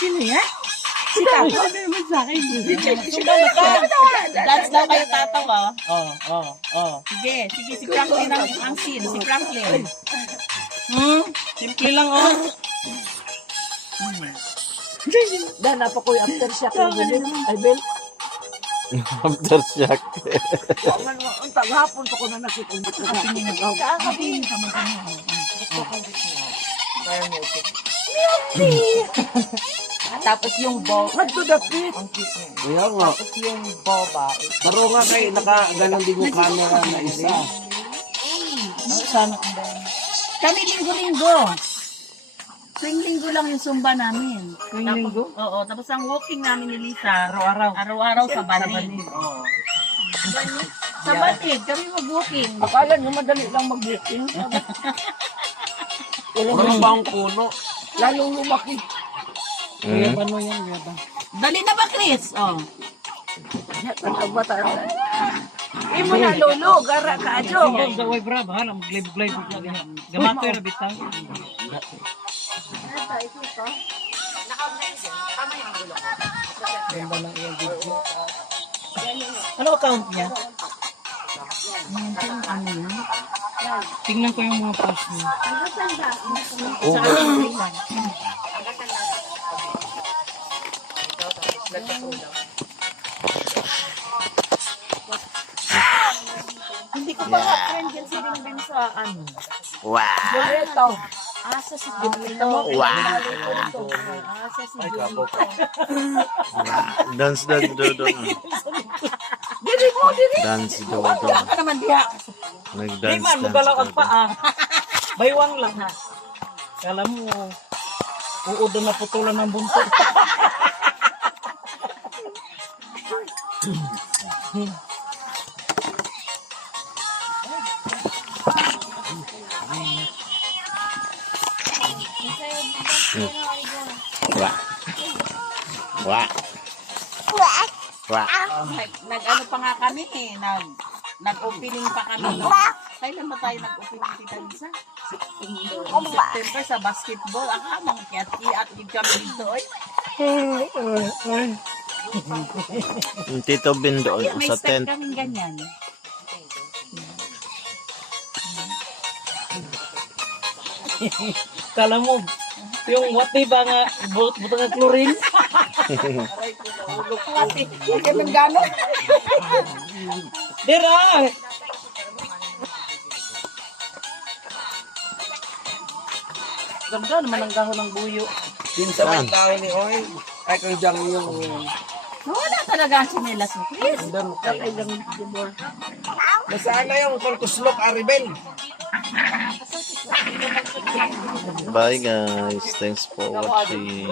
Sino yan? Si Tato. Ano naman sa akin? Dance daw kayo tatawa. Sige, si Franklin ang scene. Si Franklin. Simple lang, oh. Dahil pa ko yung aftershock yung ganun. Ay, Bel. Aftershock. Ang taghapon pa ko na nakikita. Kakabihin ka magkano. Tapos yung boba. Nagtudapit. Kaya nga. Tapos yung boba. Pero nga kayo, nakagalang din yung camera na isa. Sana kami linggo-linggo. Tuwing linggo lang yung sumba namin. Tuwing linggo? Oo, tapos ang walking namin ni Lisa, araw-araw. Araw-araw sa banig. Oo. Sa banig, kami mag-walking. Akala nyo madali lang mag-walking. Walang bang puno. Lalong lumaki. Gayaban mo yan, gayaban. Dali na ba, Chris? Oh. Imo na lolo, gara ka adyo. Sa way bra, bahala, mag-live-live ko siya. Gamatoy na bitang. Ganda ng iyong video. Ano account niya? Ano yan? Tingnan ko yung mga post niya. Hindi ko pa ka-friend yan si Ringbin sa ano. Wow. Julito. Asa si Julito. Wow. Asa si Julito. Dance dodo. Dili mo, dili. Dance Wala dodo. ka naman diya. Di Nag-dance man, magalaw ang paa. Baywang lang ha. Kala mo, uod na putulan ng buntot. Wah. Wah. Wah. Nag-ano pa nga kami eh. Nag-opening pa kami. Kailan ba tayo nag-opening si Talisa? September sa basketball. Mga kiat-kiat kami dito. Yung Tito Ben doon May sa step tent. kaming ganyan. Kala mo, yung wati ba nga, buto nga chlorine? Aray ko na ulo ko. Hindi kami gano'n. Dira! Ganda naman ang dahon ng buyo. Pinsa man tao ni Oy. Ay, kang dyan yung... Wala talaga ang sinelas mo. Please. Nasaan na yung Tolkuslok Aribel? Bye guys. Thanks for watching.